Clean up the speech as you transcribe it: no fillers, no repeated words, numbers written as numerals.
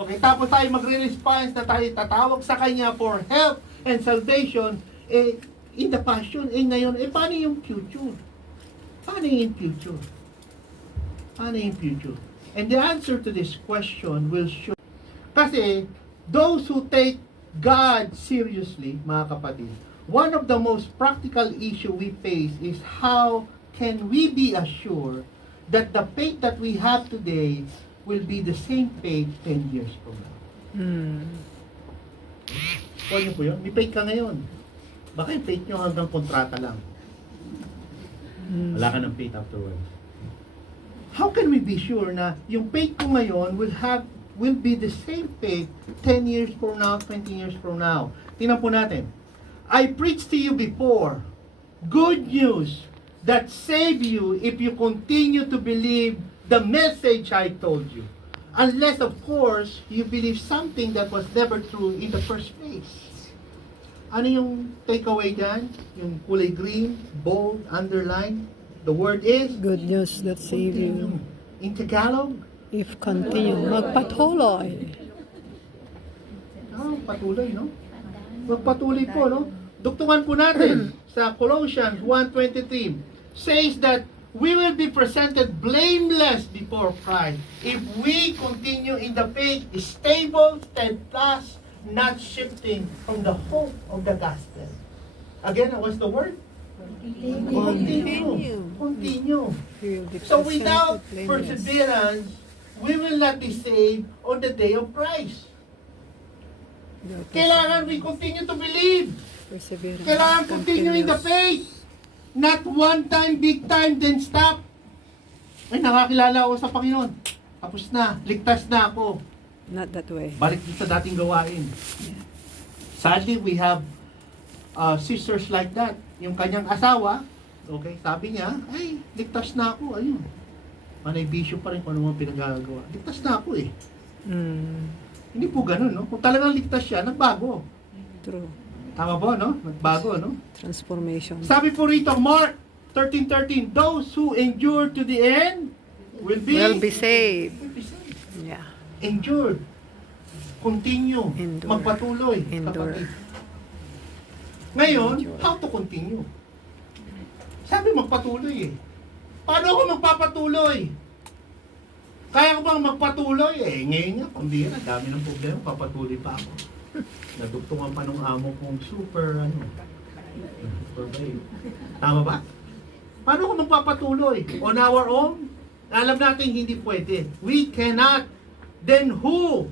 Okay, tapos tayo magre-response na tayo tatawag sa Kanya for help and salvation, in the passion, ngayon, paano yung future? Paano yung future? Paano yung future? And the answer to this question will show. Kasi, those who take God seriously, mga kapatid, one of the most practical issue we face is how can we be assured that the faith that we have today will be the same faith 10 years from now. Kuha niyo po yun? May faith ka ngayon. Baka yung faith niyo hanggang kontrata lang. Wala ka ng faith afterwards. How can we be sure na yung faith ko ngayon will be the same faith 10 years from now, 20 years from now? Tingnan po natin. I preached to you before good news that save you if you continue to believe the message I told you. Unless, of course, you believe something that was never true in the first place. Ano yung takeaway dyan? Yung kulay green, bold, underline. The word is? Good news that save you. In Tagalog? If continue, magpatuloy. Patuloy, no? Magpatuloy po, no? Duktungan po natin sa Colossians 1:23. Says that we will be presented blameless before Christ if we continue in the faith, stable, steadfast, not shifting from the hope of the gospel. Again, what's the word? Continue. Continue. So without perseverance, we will not be saved on the day of Christ. Kailangan we continue to believe. Kailangan continue in the faith. Not one time, big time, then stop. Ay, nakakilala ako sa Panginoon. Tapos na, ligtas na ako. Not that way. Balik sa dating gawain. Sadly, we have sisters like that. Yung kanyang asawa, okay, sabi niya, ay, ligtas na ako. Ayun. Manay bisyo pa rin kung ano mga pinagagawa. Ligtas na ako eh. Hindi po ganun, no? Kung talagang ligtas siya, nagbago. True. Tama po, no? Nagbago, no? Transformation. Sabi po rito, Mark 13:13, those who endure to the end will be saved. will be saved. Yeah. Endure. Continue. Endure. Magpatuloy. Endure. Kapatid. Ngayon, how to continue? Sabi magpatuloy eh. Paano ako magpapatuloy? Kaya ko bang magpatuloy eh? Ngayon nga, pambira, dami ng problema, papatuloy pa ako. Nadugtungan pa nung amo kong super babe. Tama ba? Paano ko magpapatuloy? On our own? Alam natin hindi pwede. We cannot. Then who